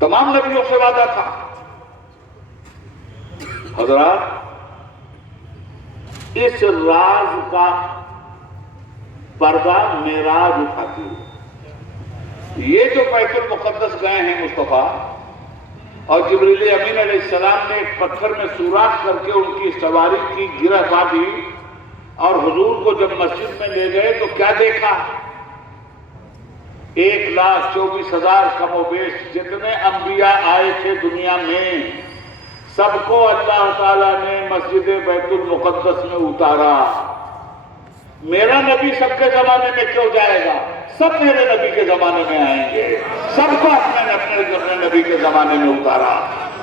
تمام نبیوں سے وعدہ تھا۔ حضرات، اس راز کا پردہ معراج اٹھاتی ہے۔ یہ جو بیت المقدس گئے ہیں مصطفیٰ، اور جبریل امین علیہ السلام نے ایک پتھر میں سوراخ کر کے ان کی سواری کی گرہ باندھی، اور حضور کو جب مسجد میں لے گئے تو کیا دیکھا؟ 1,24,000 کم و بیش جتنے انبیاء آئے تھے دنیا میں، سب کو اللہ تعالیٰ نے مسجد بیت المقدس میں اتارا۔ میرا نبی سب کے زمانے میں کیوں جائے گا؟ سب میرے نبی کے زمانے میں آئیں گے۔ سب کو اپنے نبی کے زمانے میں اتارا،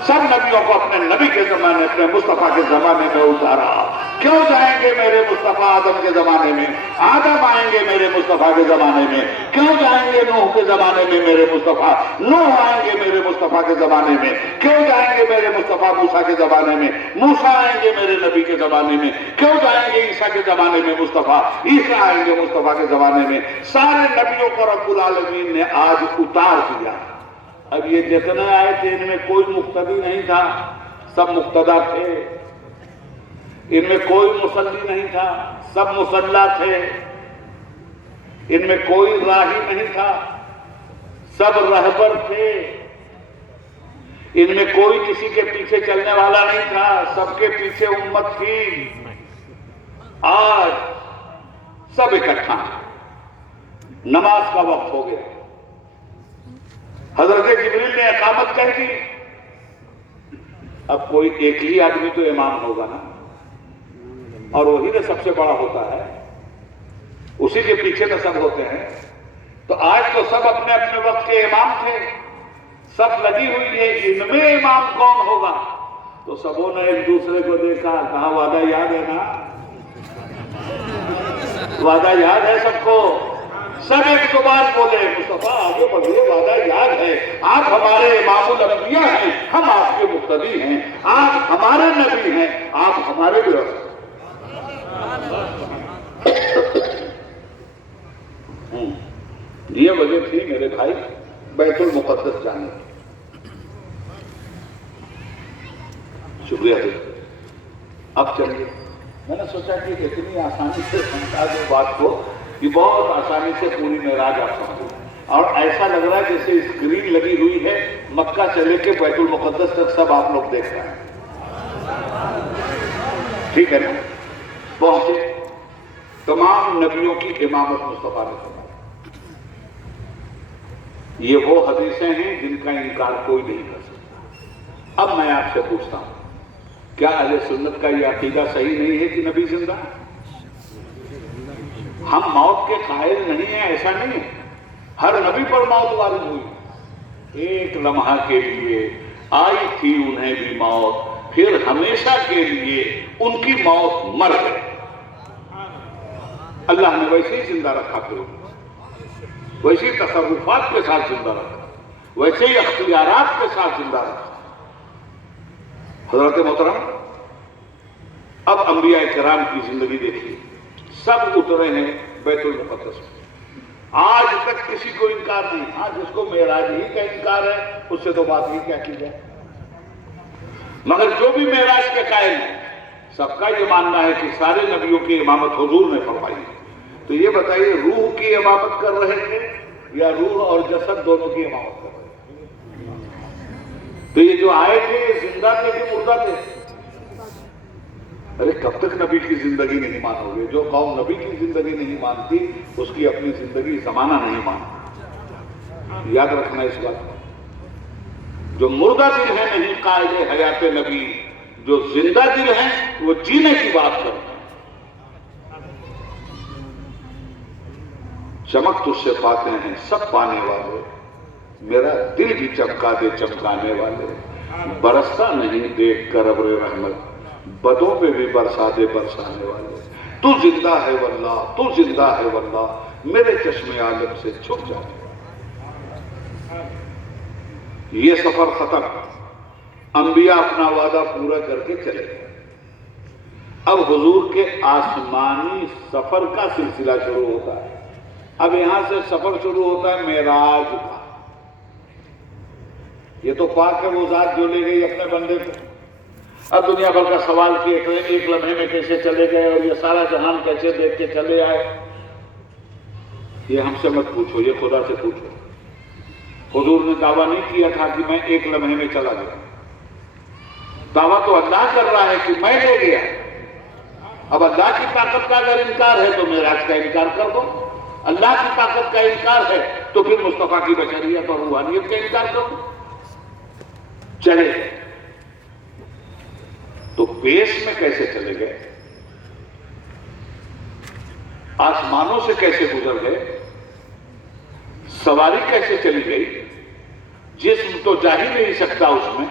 سب نبیوں کو اپنے نبی کے زمانے، اپنے مصطفیٰ کے زمانے میں اتارا۔ کیوں جائیں گے میرے مصطفیٰ آدم کے زمانے میں؟ آدم آئیں گے میرے مصطفیٰ کے زمانے میں۔ کیوں جائیں گے نوح کے زمانے میں میرے مصطفیٰ؟ نوح آئیں گے میرے مصطفیٰ کے زمانے میں۔ کیوں جائیں گے میرے مصطفیٰ موسیٰ کے زمانے میں؟ موسیٰ آئیں گے میرے نبی کے زمانے میں۔ کیوں جائیں گے عیسیٰ کے زمانے میں مصطفیٰ؟ عیسیٰ آئیں گے مصطفیٰ کے زمانے میں۔ سارے نبیوں کو رب العالمین نے آج اتار دیا۔ اب یہ جتنے آئے تھے ان میں کوئی مقتدی نہیں تھا، سب مقتدی تھے۔ ان میں کوئی مصلی نہیں تھا، سب مصلی تھے۔ ان میں کوئی راہی نہیں تھا، سب رہبر تھے۔ ان میں کوئی کسی کے پیچھے چلنے والا نہیں تھا، سب کے پیچھے امت تھی۔ آج سب اکٹھا، نماز کا وقت ہو گیا۔ حضرت جبریل نے اقامت کہہ دی، اب کوئی ایک ہی آدمی تو امام ہوگا نا، اور وہی تو سب سے بڑا ہوتا ہے، اسی کے پیچھے تو سب ہوتے ہیں۔ تو آج تو سب اپنے اپنے وقت کے امام تھے، سب لگی ہوئی ہے ان میں امام کون ہوگا؟ تو سبوں نے ایک دوسرے کو دیکھا، کہا وعدہ یاد ہے نا؟ وعدہ یاد ہے سب کو؟ سب ایک زبان بولے، مصطفیٰ آگے بڑھیے، وعدہ یاد ہے، آپ ہمارے امام الانبیاء ہیں، ہم آپ کے مقتدی ہیں، آپ ہمارے نبی ہیں، آپ ہمارے بھی رسول۔ یہ وجہ تھی میرے بھائی بیت المقدس جانے کی۔ شکریہ جی۔ اب چلیے، میں نے سوچا کہ اتنی آسانی سے سمجھا دوں بات کو کہ بہت آسانی سے پوری معراج آپ سمجھو، اور ایسا لگ رہا ہے جیسے اسکرین لگی ہوئی ہے، مکہ سے لے کے بیت المقدس تک سب آپ لوگ دیکھ رہے ہیں۔ ٹھیک ہے نا؟ پہنچے، تمام نبیوں کی امامت مصطفیٰ نے فرمائی۔ یہ وہ حدیثیں ہیں جن کا انکار کوئی نہیں کر سکتا۔ اب میں آپ سے پوچھتا ہوں، کیا اہل سنت کا یہ عقیدہ صحیح نہیں ہے کہ نبی زندہ ہے؟ ہم موت کے قائل نہیں ہیں، ایسا نہیں ہے۔ ہر نبی پر موت وارد ہوئی، ایک لمحہ کے لیے آئی تھی انہیں بھی موت، پھر ہمیشہ کے لیے ان کی موت مر گئی۔ اللہ نے ویسے ہی زندہ رکھا، پھر ویسے ہی تصرفات کے ساتھ زندہ رکھا، ویسے ہی اختیارات کے ساتھ زندہ رکھا۔ حضرت محترم، اب انبیاء کرام کی زندگی دیکھیے، سب اترے ہیں بیت المقدس میں۔ آج تک کسی کو انکار نہیں۔ ہاں، جس کو معراج ہی کا انکار ہے اس سے تو بات ہی کیا کی جائے، مگر جو بھی معراج کے قائل ہیں سب کا یہ ماننا ہے کہ سارے نبیوں کی امامت حضور نے فرمائی ہے۔ تو یہ بتائیے، روح کی امامت کر رہے تھے یا روح اور جسد دونوں کی امامت کر رہے تھے؟ تو یہ جو آئے تھے یہ زندہ تھے کہ مردہ تھے؟ ارے کب تک نبی کی زندگی نہیں مانو گے؟ جو قوم نبی کی زندگی نہیں مانتی اس کی اپنی زندگی زمانہ نہیں مانتا۔ یاد رکھنا اس بات کو۔ جو مردہ دل ہے نہیں قائل حیات نبی، جو زندہ دل ہیں وہ جینے کی بات کرتے ہیں۔ چمک تجھ سے پاتے ہیں سب پانے والے، میرا دل بھی چمکا دے چمکانے والے، برستا نہیں دیکھ کر ابر رحمت، بدوں پہ بھی برسا دے برسانے والے۔ تو زندہ ہے واللہ، تو زندہ ہے واللہ، میرے چشم عالم سے چھپ جائے۔ یہ سفر ختم، انبیاء اپنا وعدہ پورا کر کے چلے گئے۔ اب حضور کے آسمانی سفر کا سلسلہ شروع ہوتا ہے۔ اب یہاں سے سفر شروع ہوتا ہے معراج کا۔ یہ تو پاک ہے وہ ذات جو لے گئی اپنے بندے کو. اب دنیا بھر کا سوال کہ ایک لمحے میں کیسے چلے گئے اور یہ سارا جہان کیسے دیکھ کے چلے آئے. یہ ہم سے مت پوچھو، یہ خدا سے پوچھو. حضور نے دعویٰ نہیں کیا تھا کہ میں ایک لمحے میں چلا گیا. دعویٰ تو اللہ کر رہا ہے کہ میں لے گیا. اب اللہ کی طاقت کا اگر انکار ہے تو معراج کا انکار کر دو. اللہ کی طاقت کا انکار ہے تو پھر مصطفیٰ کی بشریت اور روحانیت کا انکار کرو. چلے تو بیس میں کیسے چلے گئے؟ آسمانوں سے کیسے گزر گئے؟ سواری کیسے چلی گئی؟ جسم تو جا ہی نہیں سکتا اس میں،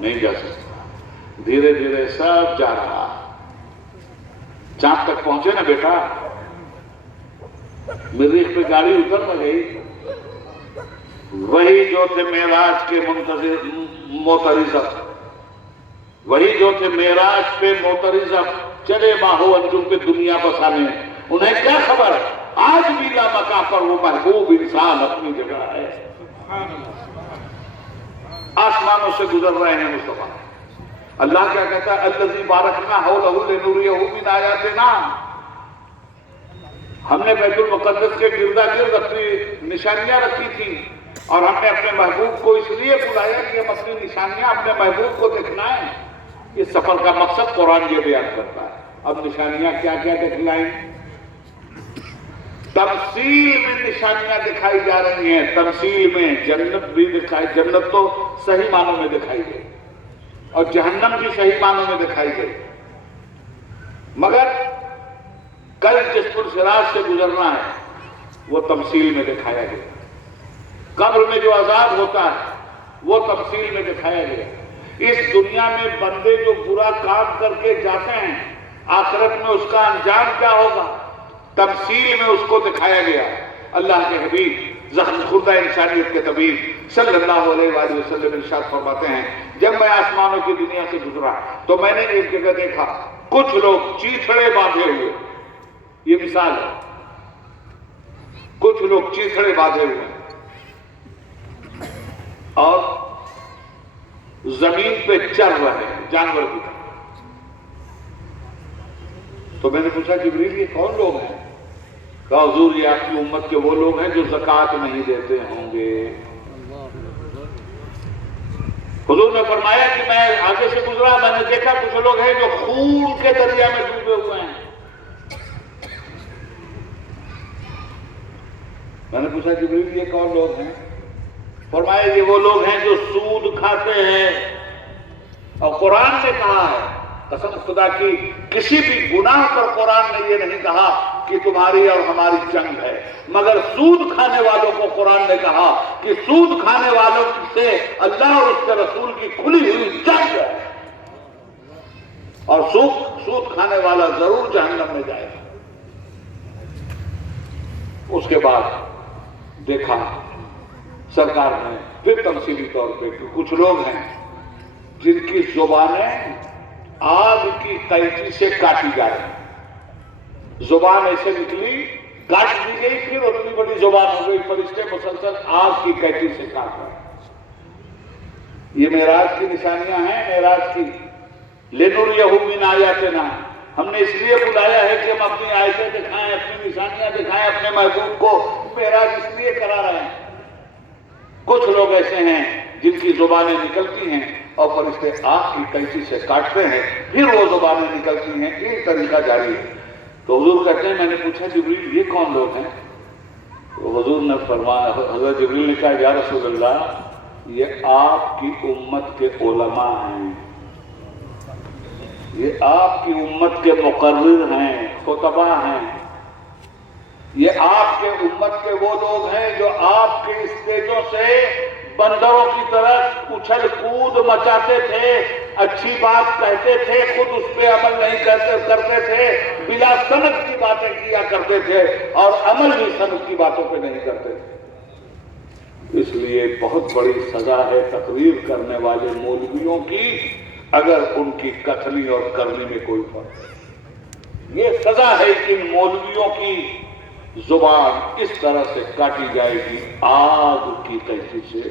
نہیں جا سکتا. دھیرے دھیرے سب جا رہا. چاند تک پہنچے نا بیٹا، مریخ پہ گاڑی اتر نہ گئی. وہی جو تھے معراج کے منتظر معترض، وہی جو تھے معراج پہ معترض چلے ماہو انجم پہ دنیا بسانے. انہیں کیا خبر آج بھی لامکاں پر وہ محبوب انسان اپنی جگہ ہے. آسمانوں سے گزر رہے ہیں مصطفیٰ. اللہ کیا کہتا ہے؟ الذی بارکنا حولہ لنریہ من آیاتنا. ہم نے بیت المقدس کے گردا گرد اپنی نشانیاں رکھی تھیں اور ہم نے اپنے محبوب کو اس لیے بلایا کہ ہم اپنی نشانیاں اپنے محبوب کو دکھلائیں. اس سفر کا مقصد قرآن یہ بیان کرتا ہے. اب نشانیاں کیا کیا دکھلائیں؟ تمثیل میں نشانیاں دکھائی جا رہی ہیں. تمثیل میں جنت بھی دکھائی، جنت تو صحیح معنوں میں دکھائی گئی اور جہنم بھی صحیح معنوں میں دکھائی گئی. مگر کل جس پرصراط سے گزرنا ہے وہ تمثیل میں دکھایا گیا. قبر میں جو عذاب ہوتا ہے وہ تمثیل میں دکھایا گیا. اس دنیا میں بندے جو برا کام کر کے جاتے ہیں آخرت میں اس کا انجام کیا ہوگا تمثیل میں اس کو دکھایا گیا. اللہ کے حبیب زخم خوردہ انسانیت کے طبیب صلی اللہ علیہ وآلہ وسلم ارشاد فرماتے ہیں جب میں آسمانوں کی دنیا سے گزرا تو میں نے ایک جگہ دیکھا کچھ لوگ چیتھڑے باندھے ہوئے. یہ مثال ہے. کچھ لوگ چیتھڑے باندھے ہوئے اور زمین پہ چل رہے ہیں جانور کی طرح. تو میں نے پوچھا جبریل یہ کون لوگ ہیں؟ کہا حضور یہ آپ کی امت کے وہ لوگ ہیں جو زکوٰۃ نہیں دیتے ہوں گے. حضور نے فرمایا کہ میں آگے سے گزرا میں نے دیکھا کچھ لوگ ہیں جو خون کے دریا میں ڈوبے ہوئے ہیں. میں نے پوچھا جبریل یہ کون لوگ ہیں؟ فرمایا یہ وہ لوگ ہیں جو سود کھاتے ہیں. اور قرآن نے کہا ہے قسم خدا کی کسی بھی گناہ پر قرآن نے یہ نہیں کہا کہ تمہاری اور ہماری جنگ ہے، مگر سود کھانے والوں کو قرآن نے کہا کہ سود کھانے والوں سے اللہ اور اس کے رسول کی کھلی ہوئی جنگ ہے اور سود کھانے والا ضرور جہنم میں جائے گا. اس کے بعد دیکھا سرکار نے پھر تمثیلی طور پہ کہ کچھ لوگ ہیں جن کی زبانیں آگ کی قینچی سے کاٹی جا رہی. زبان ایسے نکلی کاٹ دی گئی پھر اتنی بڑی زبان ہو گئی فرشتے مسلسل آگ کی قینچی سے کاٹ رہے. یہ معراج کی نشانیاں ہیں. معراج کی لنریہ من آیاتنا ہم نے اس لیے بلایا ہے کہ ہم اپنی آیتیں دکھائیں اپنی نشانیاں دکھائیں اپنے محبوب کو. معراج اس لیے کرا رہے ہیں. کچھ لوگ ایسے ہیں جن کی زبانیں نکلتی ہیں اور فرشتے آگ کی قینچی سے کاٹتے ہیں پھر وہ زبانیں نکلتی ہیں. یہ طریقہ جاری ہے. تو حضور کہتے ہیں میں نے پوچھا جبریل یہ کون لوگ ہیں؟ تو حضور نے فرمایا حضرت جبریل نے کہا یا رسول اللہ یہ آپ کی امت کے علماء ہیں، یہ آپ کی امت کے مقرر ہیں، خطبہ ہیں. یہ آپ کے امت کے وہ لوگ ہیں جو آپ کے اسٹیجوں سے بندروں کی طرح اچھل کود مچاتے تھے، اچھی بات کہتے تھے، خود اس پہ عمل نہیں کرتے تھے، بلا سند کی باتیں کیا کرتے تھے اور عمل بھی سند کی باتوں پہ نہیں کرتے تھے. اس لیے بہت بڑی سزا ہے تقریر کرنے والے مولویوں کی اگر ان کی کتھنی اور کرنی میں کوئی فرق ہے. یہ سزا ہے ان مولویوں کی زبان اس طرح سے کاٹی جائے گی آگ کی قینچی سے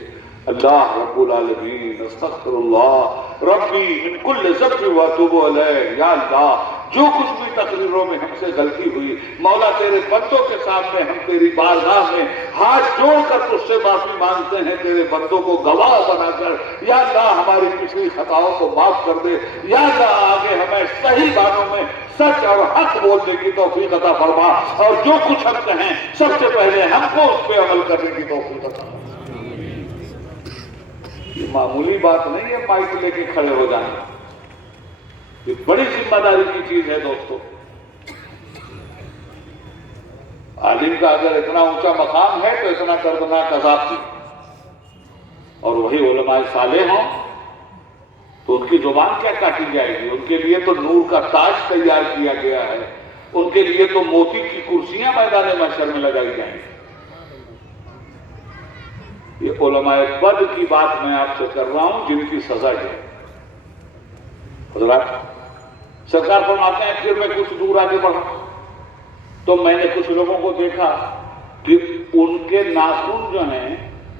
اللہ رب العالمین استغفر اللہ ربی من کل ذنب واتوب الیہ، یا اللہ جو کچھ بھی تقریروں میں ہم سے غلطی ہوئی مولا تیرے بندوں کے سامنے ہم تیری بارگاہ میں ہاتھ جوڑ کر تجھ سے معافی مانگتے ہیں، تیرے بندوں کو گواہ بنا کر یا اللہ ہماری پچھلی خطاؤں کو معاف کر دے، یا اللہ آگے ہمیں صحیح باتوں میں سچ اور حق بولنے کی توفیق عطا فرما، اور جو کچھ ہم کہیں سب سے پہلے ہم کو اس پہ عمل کرنے کی توفیق عطا فرما۔ یہ معمولی بات نہیں ہے مائک لے کے کھڑے ہو جانا، یہ بڑی ذمہ داری کی چیز ہے دوستو۔ عالم کا اگر اتنا اونچا مقام ہے تو اتنا دردناک عذاب بھی، اور وہی علماء صالح ہوں تو ان کی زبان کیا کاٹی جائے گی؟ ان کے لیے تو نور کا تاج تیار کیا گیا ہے، ان کے لیے تو موتی کی کرسیاں میدان محشر میں لگائی جائیں گی۔ یہ علماء بد کی بات میں آپ سے کر رہا ہوں جن کی سزا ہے۔ حضرات سرکار فرماتے ہیں پھر میں کچھ دور آگے بڑھا تو میں نے کچھ لوگوں کو دیکھا کہ ان کے ناخن جو ہیں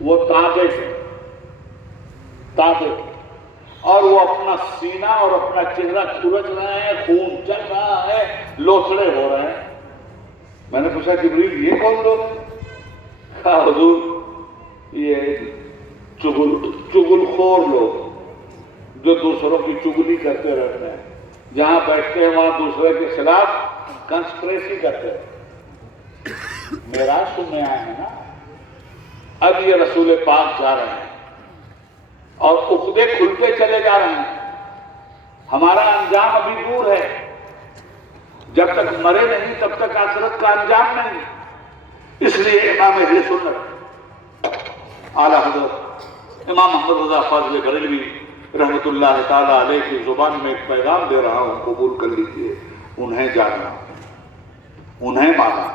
وہ تانبے تھے، اور وہ اپنا سینہ اور اپنا چہرہ کھرچ رہے ہیں، خون چل رہا ہے، لوتھڑے ہو رہے ہیں۔ میں نے پوچھا جبریل یہ کون لوگ؟ کہا حضور یہ چگل خور لوگ جو دوسروں کی چگلی کرتے رہتے ہیں، جہاں بیٹھتے ہیں وہاں دوسرے کے خلاف کنسپریسی کرتے ہیں۔ معراج سننے آئے ہیں نا، اب یہ رسول پاک جا رہے ہیں اور عقدے کھلتے چلے جا رہے ہیں، ہمارا انجام ابھی دور ہے، جب تک مرے نہیں تب تک آخرت کا انجام نہیں۔ اس لیے امام اہل سنت اعلیٰ حضرت امام محمد رضا فاضل بریلوی رحمت اللہ تعالی علیہ کی زبان میں ایک پیغام دے رہا ہوں، قبول کر لیجئے۔ انہیں جانا، انہیں مانا،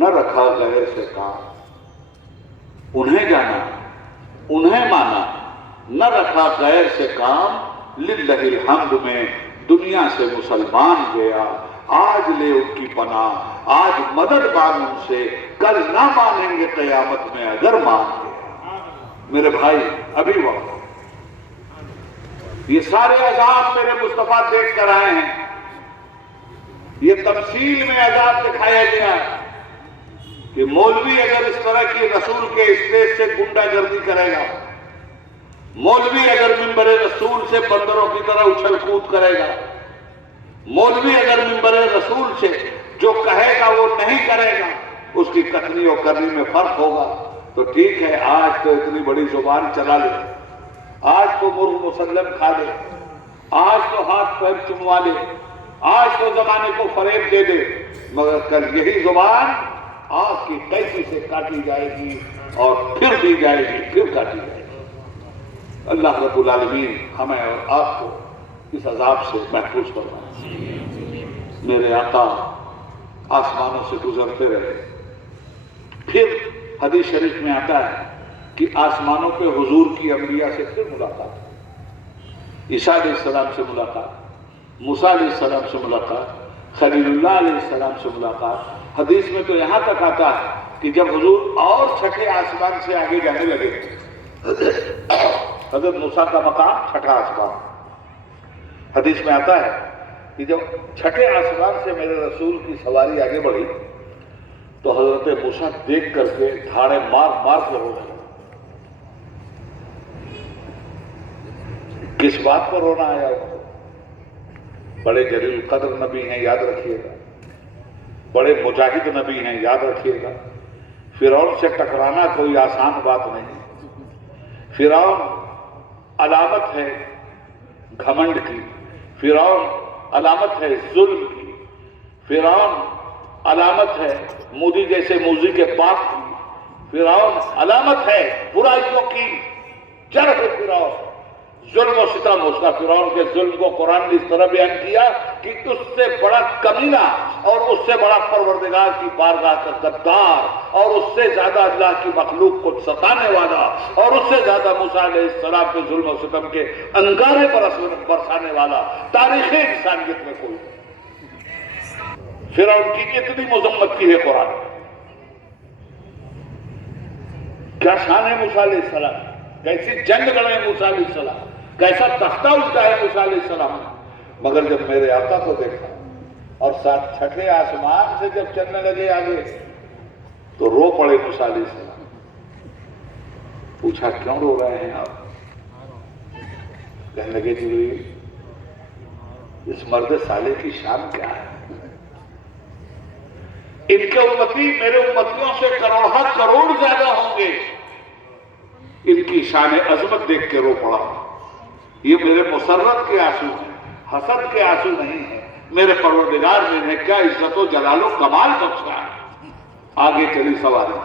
نہ رکھا غیر سے کام۔ انہیں جانا، انہیں مانا، نہ رکھا غیر سے کام، للہ الحمد میں دنیا سے مسلمان گیا، آج لے ان کی پناہ، آج مدد مانگ ان سے، کل نہ مانیں گے قیامت میں اگر مان گے۔ میرے بھائی ابھی وقت، یہ سارے عذاب میرے مصطفیٰ دیکھ کر آئے ہیں، یہ تفصیل میں عذاب دکھایا گیا کہ مولوی اگر اس طرح کی رسول کے اسٹیج سے گنڈا گردی کرے گا، مولوی اگر منبر رسول سے بندروں کی طرح اچھل کود کرے گا، مولوی اگر منبر رسول سے جو کہے گا وہ نہیں کرے گا، اس کی کتنی اور کرنی میں فرق ہوگا۔ تو ٹھیک ہے، آج تو اتنی بڑی زبان چلا لے، آج تو مرغ مسلم کھا لے، آج تو ہاتھ پیر چموا لے، آج تو زمانے کو فریب دے دے، مگر کل یہی زبان آگ کی قینچی سے کاٹی جائے گی اور پھر دی جائے گی، پھر کاٹی جائے گی۔ اللہ رب العالمین ہمیں اور آپ کو اس عذاب سے محفوظ فرمائے۔ میرے آقا آسمانوں سے گزرتے رہے، پھر حدیث شریف میں آتا ہے کہ آسمانوں پہ حضور کی انبیاء سے پھر ملاقات، عیسیٰ علیہ السلام سے ملاقات، موسیٰ علیہ السلام سے ملاقات، خلیل اللہ علیہ السلام سے ملاقات۔ حدیث میں تو یہاں تک آتا ہے کہ جب حضور اور چھٹے آسمان سے آگے جانے لگے، حضرت موسیٰ کا مقام چھٹا آسمان، حدیث میں آتا ہے کہ جب چھٹے آسمان سے میرے رسول کی سواری آگے بڑھی تو حضرت موسیٰ دیکھ کر کے دھاڑے مار مار کے رو رہے۔ کس بات پر رونا آیا اس کو؟ بڑے جلیل قدر نبی ہیں، یاد رکھیے گا، بڑے مجاہد نبی ہیں، یاد رکھیے گا۔ فرعون سے ٹکرانا کوئی آسان بات نہیں۔ فرعون علامت ہے گھمنڈ کی، فرعون علامت ہے ظلم کی، فرعون علامت ہے مودی جیسے موذی کے باپ کی، فرعون علامت ہے برائیوں کی جڑ ہے فرعون، ظلم و ستم۔ اس کا فرعون کے ظلم کو قرآن نے اس طرح بیان کیا کہ اس سے بڑا کمینہ اور اس سے بڑا پروردگار کی بارگاہ کا غدار اور اس سے زیادہ اللہ کی مخلوق کو ستانے والا اور اس سے زیادہ موسیٰ علیہ السلام کے ظلم و ستم کے انگارے برسانے والا تاریخ انسانیت میں کوئی نہیں۔ فرعون کی اتنی مذمت کی ہے قرآن۔ کیا شان ہے موسیٰ علیہ السلام، کیسی جنگ لڑے موسیٰ علیہ السلام، کیسا تختہ الٹا ہے موسیٰ علیہ السلام نے، مگر جب میرے آقا کو دیکھا اور ساتھ چھٹے آسمان سے جب چلنے لگے آگے تو رو پڑے موسیٰ علیہ السلام۔ پوچھا کیوں رو رہے ہیں آپ؟ کہنے لگے جبریل اس مرد صالح کی شان کیا ہے؟ ان کے امتی میرے امتیوں سے کروڑہ کروڑ زیادہ ہوں گے، ان کی شان عظمت دیکھ کے رو پڑا۔ یہ میرے مسرت کے آنسو ہیں، حسد کے آنسو نہیں ہیں، میرے پروردگار نے انہیں کیا عزت و جلال و کمال بخشا ہے۔ آگے چلی سواری،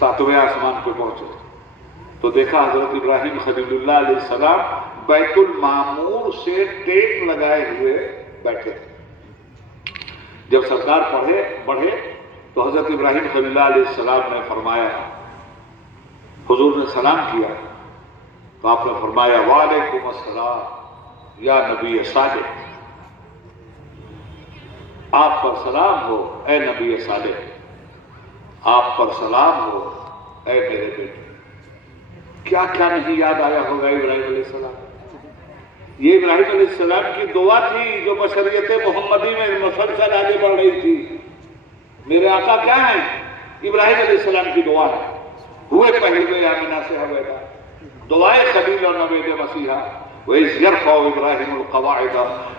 7ویں آسمان پہ پہنچے تو دیکھا حضرت ابراہیم خلیل اللہ علیہ السلام بیت المعمور سے ٹیک لگائے ہوئے بیٹھے تھے۔ جب سرکار بڑھے تو حضرت ابراہیم خلیل اللہ علیہ السلام نے فرمایا، حضور نے سلام کیا تو آپ نے فرمایا وعلیکم السلام یا نبی صالح، آپ پر سلام ہو اے نبی صالح، آپ پر سلام ہو اے میرے بیٹے۔ کیا کیا نہیں یاد آیا ہوگا ابراہیم علیہ السلام؟ یہ ابراہیم علیہ السلام کی دعا تھی جو بشریت محمدی میں مسلسل آگے بڑھ رہی تھی۔ میرے آقا کیا ہیں؟ ابراہیم علیہ السلام کی دعا ہے، ہوئے پہلوے آمنہ سے ہوئے دعائے خلیل اور نبی مسیحا، وَإِذْ يَرْفَعُ إِبْرَاهِيمُ الْقَوَاعِدَ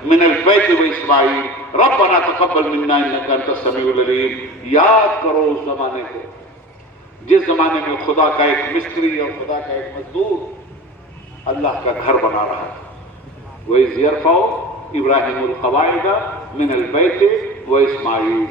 مِنَ الْبَيْتِ وَإِسْمَاعِيلُ رَبَّنَا تَقَبَّلْ مِنَّا إِنَّكَ أَنْتَ السَّمِيعُ الْعَلِيمُ۔ یاد کرو اس زمانے کو جس زمانے میں خدا کا ایک مستری اور خدا کا ایک مزدور اللہ کا گھر بنا رہا تھا۔ وَإِذْ يَرْفَعُ إِبْرَاهِيمُ الْقَوَاعِدَ مِنَ الْبَيْتِ وَإِسْمَاعِيلُ۔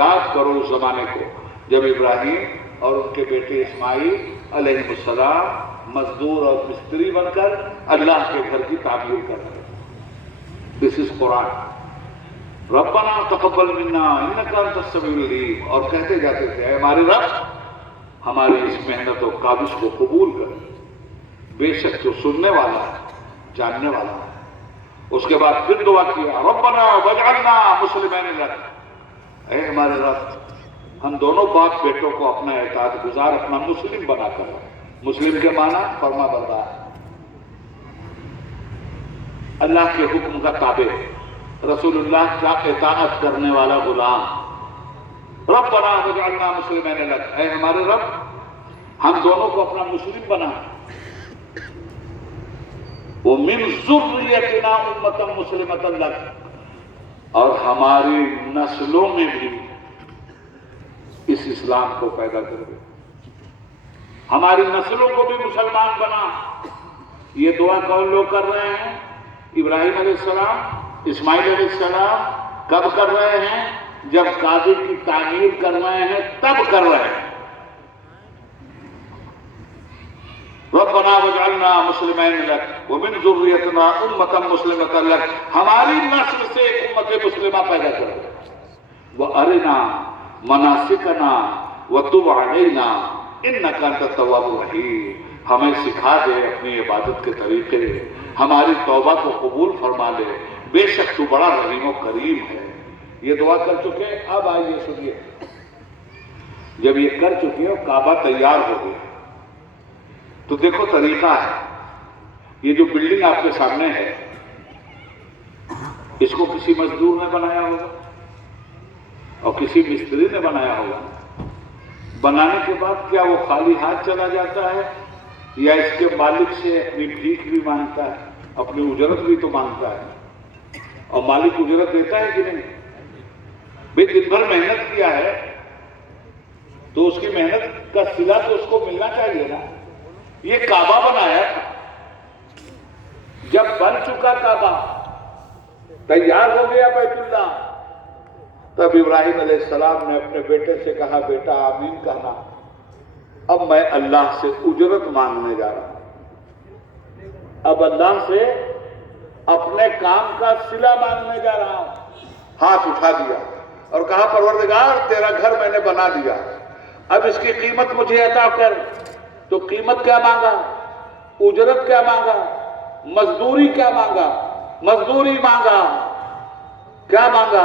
یاد کرو اس زمانے کو جب ابراہیم اور ان کے بیٹے اسماعیل علیہ السلام مزدور اور مستری بن کر اللہ کے گھر کی تعمیر کر رہے ہیں۔ دس از قرآن۔ ربنا تقبل منا انک انت السمیع العلیم، اور کہتے جاتے تھے اے ہمارے رب ہماری اس محنت و کاوش کو قبول کر، بے شک جو سننے والا ہے جاننے والا ہے۔ اس کے بعد پھر دعا کیا ربنا واجعلنا مسلمین لک، اے ہمارے رب ہم دونوں باپ بیٹوں کو اپنا اطاعت گزار، اپنا مسلم بنا کر رہے۔ مسلم کے معنی فرما بردار، اللہ کے حکم کا تابع، رسول اللہ کا اطاعت کرنے والا غلام۔ ربنا واجعلنا مسلمین لک، اے ہمارے رب ہم دونوں کو اپنا مسلم بنا، وَمِن ذُرِّيَّتِنَا أُمَّةً مُسْلِمَةً لَكَ، اور ہماری نسلوں میں بھی اس اسلام کو پیدا کر دے، ہماری نسلوں کو بھی مسلمان بنا۔ یہ دعا کون لوگ کر رہے ہیں؟ ابراہیم علیہ السلام، اسماعیل علیہ السلام۔ کب کر رہے ہیں؟ جب کعبے کی تعمیر کر رہے ہیں تب کر رہے ہیں۔ ربنا واجعلنا مسلمین لک ومن ذریتنا امۃ مسلمۃ لک، ہماری نسل سے ایک امت مسلمہ پیدا کر، وارنا مناسکنا وتب علینا انک انت التواب الرحیم، ہمیں سکھا دے اپنی عبادت کے طریقے، ہماری توبہ کو قبول فرما لے، بے شک تو بڑا رحیم و کریم ہے۔ یہ دعا کر چکے، اب آئیے سنیے، جب یہ کر چکے اور کعبہ تیار ہو گیا تو دیکھو طریقہ ہے، یہ جو بلڈنگ آپ کے سامنے ہے اس کو کسی مزدور نے بنایا ہوگا اور کسی مستری نے بنایا ہوگا۔ بنانے کے بعد کیا وہ خالی ہاتھ چلا جاتا ہے یا اس کے مالک سے اپنی بھیک بھی مانگتا ہے، اپنی اجرت بھی تو مانگتا ہے، اور مالک اجرت دیتا ہے کہ نہیں؟ بھئی دن بھر محنت کیا ہے تو اس کی محنت کا صلہ تو اس کو ملنا چاہیے نا۔ یہ کعبہ بنایا تھا، جب بن چکا کعبہ تیار ہو گیا بیت اللہ، تب ابراہیم علیہ السلام نے اپنے بیٹے سے کہا بیٹا آمین کہنا، اب میں اللہ سے اجرت مانگنے جا رہا ہوں، اب اللہ سے اپنے کام کا صلہ مانگنے جا رہا ہوں۔ ہاتھ اٹھا دیا اور کہا پروردگار تیرا گھر میں نے بنا دیا، اب اس کی قیمت مجھے عطا کر۔ تو قیمت کیا مانگا؟ اجرت کیا مانگا؟ مزدوری کیا مانگا؟ مزدوری مانگا۔ کیا مانگا؟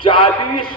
40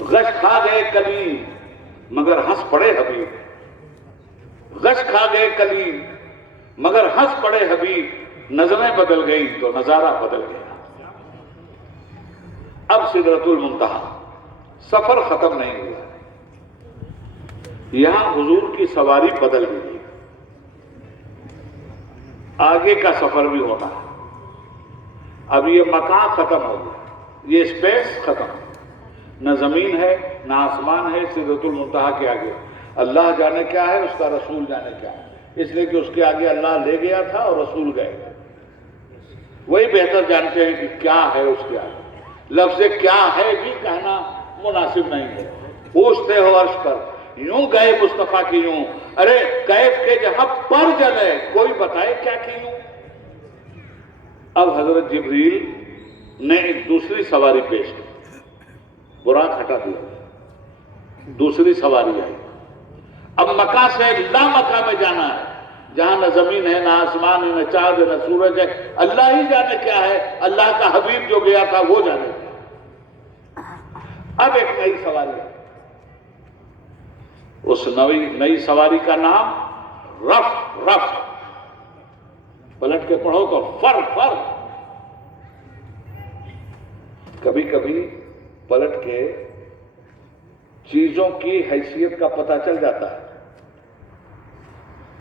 غش کھا گئے کلیم مگر ہنس پڑے حبیب، غش کھا گئے کلیم مگر ہنس پڑے حبیب، نظریں بدل گئی تو نظارہ بدل گیا۔ اب سدرۃ المنتہا، سفر ختم نہیں ہوا، یہاں حضور کی سواری بدل گئی، آگے کا سفر بھی ہونا ہے۔ اب یہ مکان ختم ہو گیا، یہ اسپیس ختم، نہ زمین ہے نہ آسمان ہے سدرۃ المنتہا کے آگے۔ اللہ جانے کیا ہے، اس کا رسول جانے کیا ہے، اس لیے کہ اس کے آگے اللہ لے گیا تھا اور رسول گئے، وہی بہتر جانتے ہیں کہ کیا ہے اس کے آگے۔ لفظ کیا ہے بھی کہنا مناسب نہیں ہے، پوچھتے ہو عرش پر یوں گئے مصطفیٰ کی یوں، ارے کیف کے جہاں پر جلے کوئی بتائے کیا کی یوں۔ اب حضرت جبریل نے ایک دوسری سواری پیش کی، براق ہٹا دیا، دوسری سواری آئی۔ اب مکہ سے لا مکہ میں جانا ہے، جہاں نہ زمین ہے نہ آسمان ہے نہ چاند ہے نہ سورج ہے، اللہ ہی جانے کیا ہے، اللہ کا حبیب جو گیا تھا وہ جانے کیا۔ اب ایک نئی سواری ہے، اس نئی سواری کا نام رف رف، پلٹ کے پڑھو تو فر فر۔ کبھی کبھی پلٹ کے چیزوں کی حیثیت کا پتہ چل جاتا ہے۔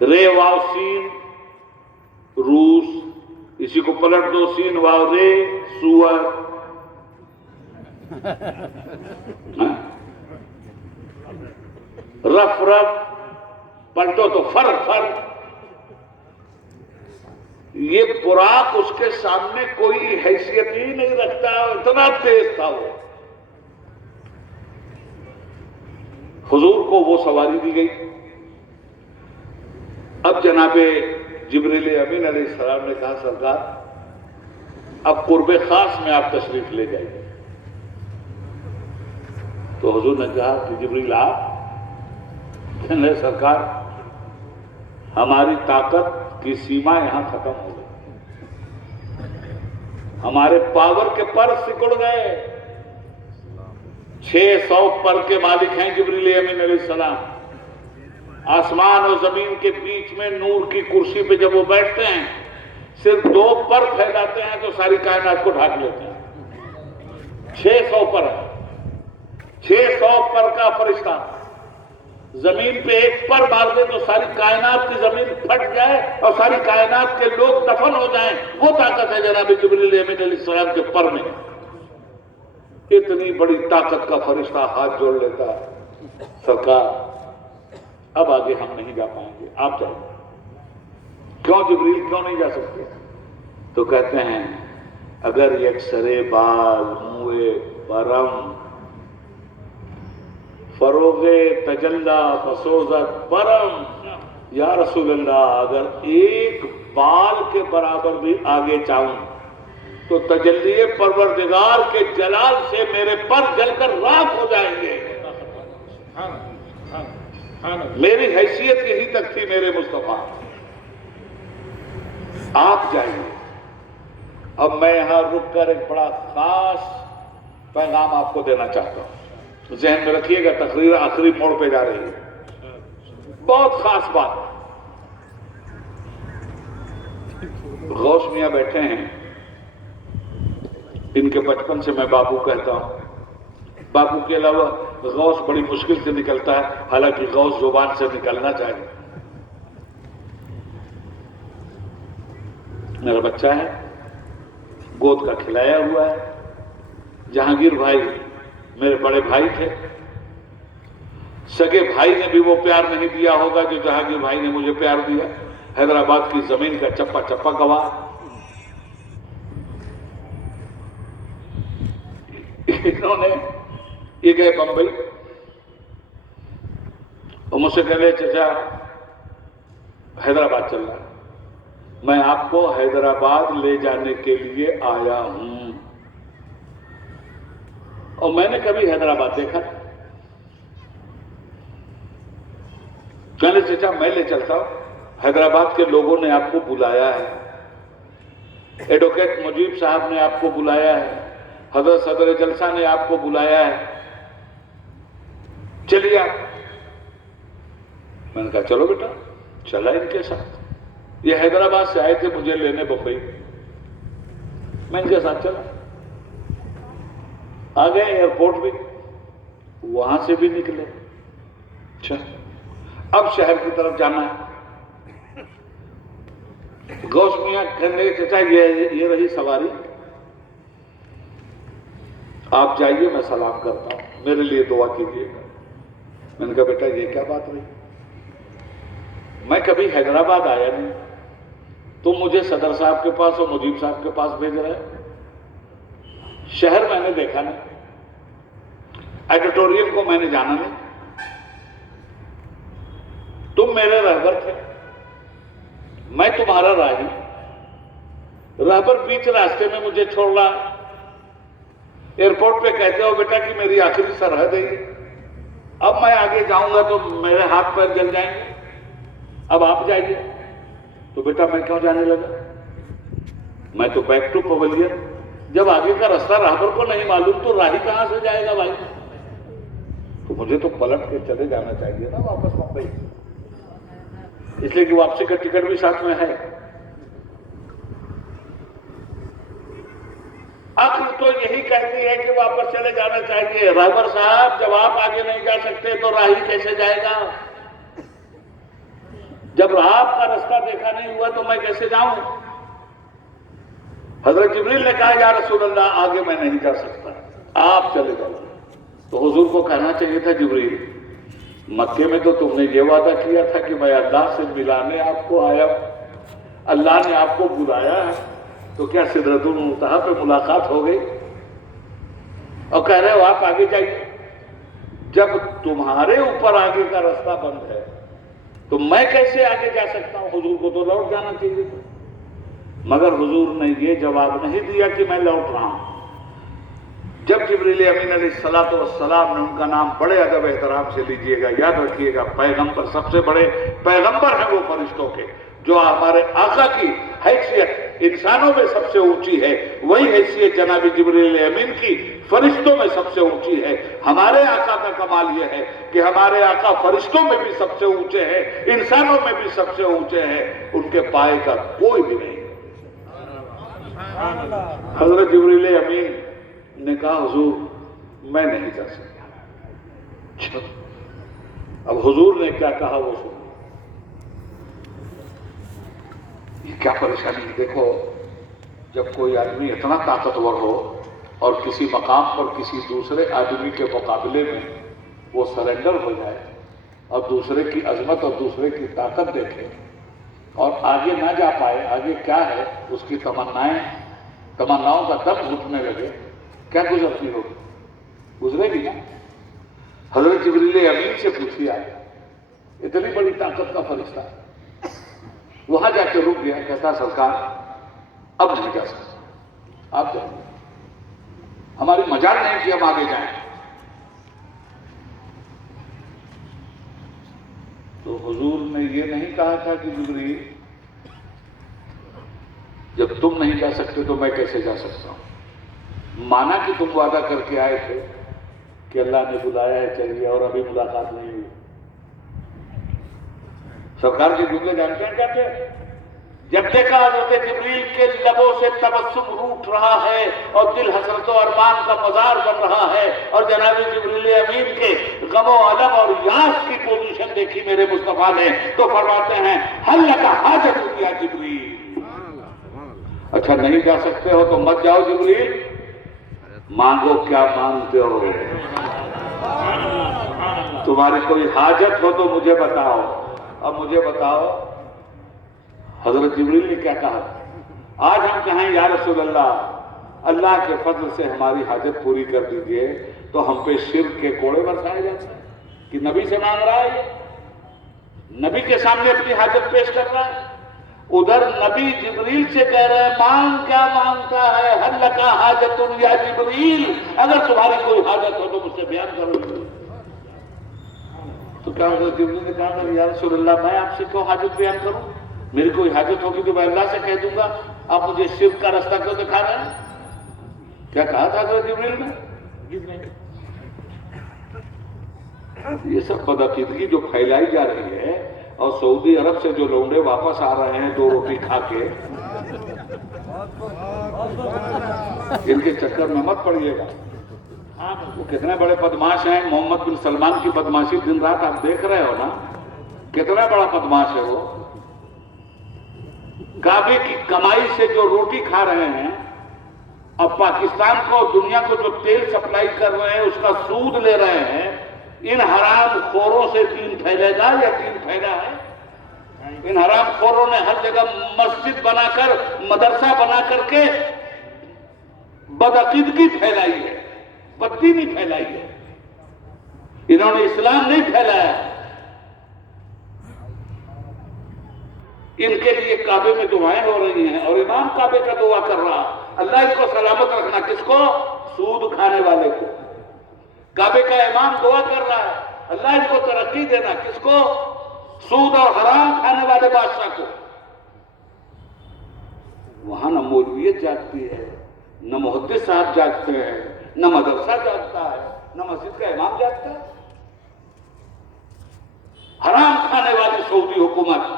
رے واو سین روس، اسی کو پلٹ دو سین واو رے سور، رف رف پلٹو تو فر فر۔ یہ براق اس کے سامنے کوئی حیثیت ہی نہیں رکھتا، اتنا تیز تھا وہ۔ حضور کو وہ سواری دی گئی۔ اب جناب جبریل امین علیہ السلام نے کہا سرکار اب قرب خاص میں آپ تشریف لے جائیے۔ تو حضور نے کہا کہ جبریل آپ، کہنے سرکار ہماری طاقت کی سیما یہاں ختم ہو گئی، ہمارے پاور کے پر سکڑ گئے۔ 600 پر کے مالک ہیں جبریل امین علیہ السلام، آسمان اور زمین کے بیچ میں نور کی کرسی پہ جب وہ بیٹھتے ہیں صرف 2 پر پھیلاتے ہیں تو ساری کائنات کو ڈھانپ لیتے ہیں۔ 600 پر ہے، 600 پر کا فرشتہ زمین پہ ایک پر مار دے تو ساری کائنات کی زمین پھٹ جائے اور ساری کائنات کے لوگ دفن ہو جائیں، وہ طاقت ہے جناب جبریل امین علیہ السلام کے پر میں۔ اتنی بڑی طاقت کا فرشتہ ہاتھ جوڑ لیتا ہے، سرکار اب آگے ہم نہیں جا پائیں گے، آپ جائیں۔ کیوں جبریل کیوں نہیں جا سکتے؟ تو کہتے ہیں اگر یک سرے بال موئے برم فروغ تجلا فسوزت برم، یا رسول اللہ اگر ایک بال کے برابر بھی آگے چاہوں تو تجلی پروردگار کے جلال سے میرے پر جل کر راکھ ہو جائیں گے۔ میری حیثیت یہی تک تھی میرے مصطفیٰ، آپ جائیے۔ اب میں یہاں رک کر ایک بڑا خاص پیغام آپ کو دینا چاہتا ہوں، ذہن میں رکھیے گا، تقریر آخری موڑ پہ جا رہی ہے، بہت خاص بات۔ غوث میاں بیٹھے ہیں، ان کے بچپن سے میں بابو کہتا ہوں، بابو کے علاوہ غوث بڑی مشکل سے نکلتا ہے، حالانکہ غوث زبان سے نکلنا چاہیے۔ میرا بچہ ہے، گود کا کھلایا ہوا ہے۔ جہانگیر بھائی میرے بڑے بھائی تھے، سگے بھائی نے بھی وہ پیار نہیں دیا ہوگا جو جہانگیر بھائی نے مجھے پیار دیا۔ حیدرآباد کی زمین کا چپا چپا گواہ۔ انہوں نے یہ گئے بمبئی اور مجھ سے کہنے چچا حیدرآباد چل رہا ہے، میں آپ کو حیدرآباد لے جانے کے لیے آیا ہوں، اور میں نے کبھی حیدرآباد دیکھا، کہنے چچا میں لے چلتا ہوں، حیدرآباد کے لوگوں نے آپ کو بلایا ہے، ایڈوکیٹ مجیب صاحب نے آپ کو بلایا ہے، حضرت صدر جلسہ نے آپ کو بلایا ہے، چلیے آپ. میں نے کہا چلو بیٹا. چلا ان کے ساتھ. یہ حیدرآباد سے آئے تھے مجھے لینے بمبئی. میں ان کے ساتھ چلا. آ گئے ایئرپورٹ بھی, وہاں سے بھی نکلے. اچھا اب شہر کی طرف جانا ہے. غوث میاں کہنے لگے چچا یہ رہی سواری, آپ جائیے میں سلام کرتا ہوں, میرے لیے دعا کیجیے گا. میں نے کہا بیٹا یہ کیا بات رہی, میں کبھی حیدرآباد آیا نہیں, تم مجھے صدر صاحب کے پاس اور مجیب صاحب کے پاس بھیج رہے. شہر میں نے دیکھا نہیں, ایڈیٹوریم کو میں نے جانا نہیں, تم میرے رہبر تھے, میں تمہارا راہی. رہبر بیچ راستے میں مجھے چھوڑ رہا, ایئرپورٹ پہ کہتے ہو بیٹا کہ میری آخری سرحد ہے, اب میں آگے جاؤں گا تو میرے ہاتھ پیر جل جائیں گے, اب آپ جائیے. تو بیٹا میں کیوں جانے لگا, میں تو بیک ٹو پویلین. جب آگے کا راستہ رہبر کو نہیں معلوم تو راہی کہاں سے جائے گا بھائی. تو مجھے تو پلٹ کے چلے جانا چاہیے نا واپس ممبئی, اس لیے کہ واپسی کا ٹکٹ بھی ساتھ میں ہے. عقل تو یہی کہتی ہے کہ واپس چلے جانا چاہیے. رہبر صاحب جب آپ آگے نہیں جا سکتے تو راہی کیسے جائے گا, جب آپ کا راستہ دیکھا نہیں ہوا تو میں کیسے جاؤں. حضرت جبریل نے کہا یا رسول اللہ آگے میں نہیں جا سکتا, آپ چلے جاؤ. تو حضور کو کہنا چاہیے تھا جبریل مکے میں تو تم نے یہ وعدہ کیا تھا کہ میں اللہ سے ملانے آپ کو آیا, اللہ نے آپ کو بلایا ہے, تو کیا سدرۃ المنتہا پہ ملاقات ہو گئی اور کہہ رہے ہو آپ آگے جائیے. جب تمہارے اوپر آگے کا راستہ بند ہے تو میں کیسے آگے جا سکتا ہوں. حضور کو تو لوٹ جانا چاہیے تھا, مگر حضور نے یہ جواب نہیں دیا کہ میں لوٹ رہا ہوں. جب جبریل امین علیہ السلام نے ان کا نام بڑے ادب احترام سے لیجئے گا, یاد رکھیے گا, پیغمبر سب سے بڑے پیغمبر ہیں وہ فرشتوں کے, جو ہمارے آقا کی حیثیت انسانوں میں سب سے اونچی ہے, وہی حیثیت جناب جبریل امین کی فرشتوں میں سب سے اونچی ہے. ہمارے آقا کا کمال یہ ہے کہ ہمارے آقا فرشتوں میں بھی سب سے اونچے ہیں, انسانوں میں بھی سب سے اونچے ہیں, ان کے پائے کا کوئی بھی نہیں. حضرت جبریل امین نے کہا حضور میں نہیں جا سکتا. اب حضور نے کیا کہا وہ سنو. یہ کیا پریشانی ہے. دیکھو جب کوئی آدمی اتنا طاقتور ہو اور کسی مقام پر کسی دوسرے آدمی کے مقابلے میں وہ سرنڈر ہو جائے اور دوسرے کی عظمت اور دوسرے کی طاقت دیکھے اور آگے نہ جا پائے, آگے کیا ہے اس کی تمناؤں کا دم گھٹنے لگے, کیا گزرتی ہوگی, گزرے گی نا. حضرت جبریل امین سے پوچھیے, اتنی بڑی طاقت کا فرشتہ وہاں جا کے رک گیا, کہتا سرکار اب نہیں جا سکتا, آپ جائیں, ہماری مجال نہیں کہ ہم آگے جائیں. تو حضور نے یہ نہیں کہا تھا کہ جبریل جب تم نہیں جا سکتے تو میں کیسے جا سکتا ہوں. مانا کہ تم وعدہ کر کے آئے تھے کہ اللہ نے بلایا ہے چلیے, اور ابھی ملاقات نہیں ہوئی. سرکار کے جملے جانتے ہیں کیا تھے؟ جب دیکھا حضرت جبریل کے لبوں سے تبسم روٹ رہا ہے اور دل حسرت و ارمان کا مزار بن رہا ہے, اور جناب جبریل امین کے غم و علم اور یاس کی پوزیشن دیکھی میرے مصطفیٰ نے, تو فرماتے ہیں حل لک حاجت یا جبریل. اچھا نہیں جا سکتے ہو تو مت جاؤ جبریل, مانگو کیا مانگتے ہو, تمہاری کوئی حاجت ہو تو مجھے بتاؤ. اب مجھے بتاؤ حضرت جبریل نے کیا کہا. آج ہم کہیں یا رسول اللہ اللہ کے فضل سے ہماری حاجت پوری کر دیجئے, تو ہم پہ شرک کے کوڑے برسائے جاتے ہیں کہ نبی سے مانگ رہا ہے, نبی کے سامنے اپنی حاجت پیش کر رہا ہے. ادھر نبی جبریل سے کہہ رہے ہیں مانگ کیا مانگتا ہے, حل لک حاجت یا جبریل, اگر تمہاری کوئی حاجت ہو تو مجھ سے بیان کرو. تو کیا حضرت جبریل نے کہا یا رسول اللہ میں آپ سے کیوں حاجت بیان کروں, میری کوئی حاجت ہوگی تو میں اللہ سے کہہ دوں گا, آپ مجھے شرک کا راستہ کیوں دکھا رہے ہیں. کیا کہا تھا حضرت جبریل نے؟ یہ سب بدعقیدگی جو پھیلائی جا رہی ہے، اور سعودی عرب سے جو لونڈے واپس آ رہے ہیں 2 روٹی کھا کے، ان کے چکر میں مت پڑیے گا۔ وہ کتنے بڑے بدماش ہیں، محمد بن سلمان کی بدماشی دن رات آپ دیکھ رہے ہو نا، کتنا بڑا بدماش ہے وہ۔ کعبے کی کمائی سے جو روٹی کھا رہے ہیں، اب پاکستان کو، دنیا کو جو تیل سپلائی کر رہے ہیں اس کا سود لے رہے ہیں، ان حرام خوروں سے دین پھیلے گا یا دین پھیلا ہے؟ ان حرام خوروں نے ہر جگہ مسجد بنا کر، مدرسہ بنا کر کے بدعقیدگی پھیلائی ہے، بددینی پھیلائی ہے، انہوں نے اسلام نہیں پھیلایا۔ ان کے لیے کعبے میں دعائیں ہو رہی ہیں، اور امام کعبے کا دعا کر رہا، اللہ اس کو سلامت رکھنا، کس کو؟ سود کھانے والے کو۔ کعبے کا امام دعا کر رہا ہے، اللہ اس کو ترقی دینا، کس کو؟ سود اور حرام کھانے والے بادشاہ کو۔ وہاں نہ مولویت جاگتی ہے، نہ محدث صاحب جاگتے ہیں، نہ مدرسہ جاگتا ہے، نہ مسجد کا امام جاگتا ہے۔ حرام کھانے والی سعودی حکومت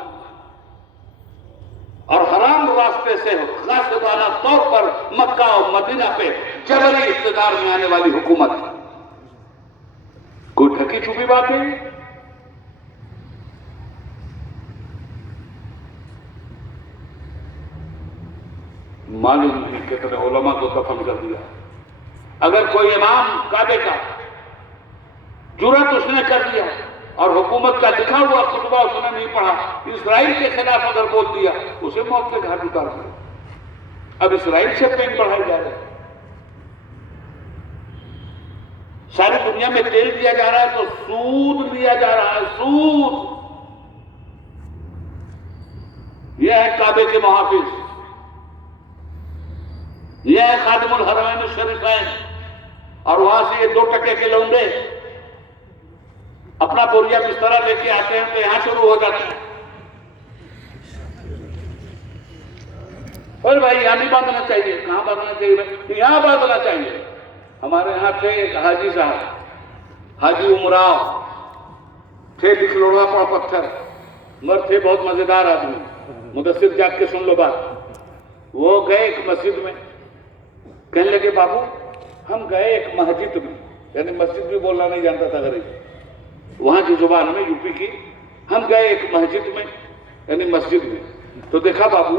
اور حرام راستے سے غاصبانہ طور پر مکہ اور مدینہ پہ جبری اقتدار میں آنے والی حکومت، کوئی ٹھکی چھپی بات ہے؟ معلوم نہیں کتنے علماء کو دفن کر دیا۔ اگر کوئی امام کعبے کا جرات اس نے کر دیا اور حکومت کا لکھا ہوا خطبہ اس نے نہیں پڑھا، اسرائیل کے خلاف اگر بول دیا، اسے موت کے گھاٹ اتار دیا۔ اب اسرائیل سے پین بڑھائی جا رہے ہیں، ساری دنیا میں تیل دیا جا رہا ہے تو سود لیا جا رہا ہے، سود۔ یہ ہے کعبے کے محافظ، یہ ہے خادم الحرمین الشریفین، اور وہاں سے یہ 2 ٹکے کے لونڈے اپنا بوریا بسترا لے کے آتے ہیں تو یہاں شروع ہو جاتے ہیں، اور بھائی یہاں نہیں باندھنا چاہیے، کہاں باندھنا چاہیے؟ یہاں باندھنا چاہیے۔ ہمارے یہاں تھے ایک حاجی صاحب، حاجی عمراؤ تھے، لکھلوڑا پڑ پتھر، مگر تھے بہت مزیدار آدمی، مدثر جاگ کے سن لو بات۔ وہ گئے ایک مسجد میں، کہنے لگے بابو ہم گئے ایک مسجد میں، یعنی مسجد بھی بولنا نہیں جانتا تھا غریب، وہاں کی زبان میں، یو پی کی، ہم گئے ایک مسجد میں، یعنی مسجد میں، تو دیکھا بابو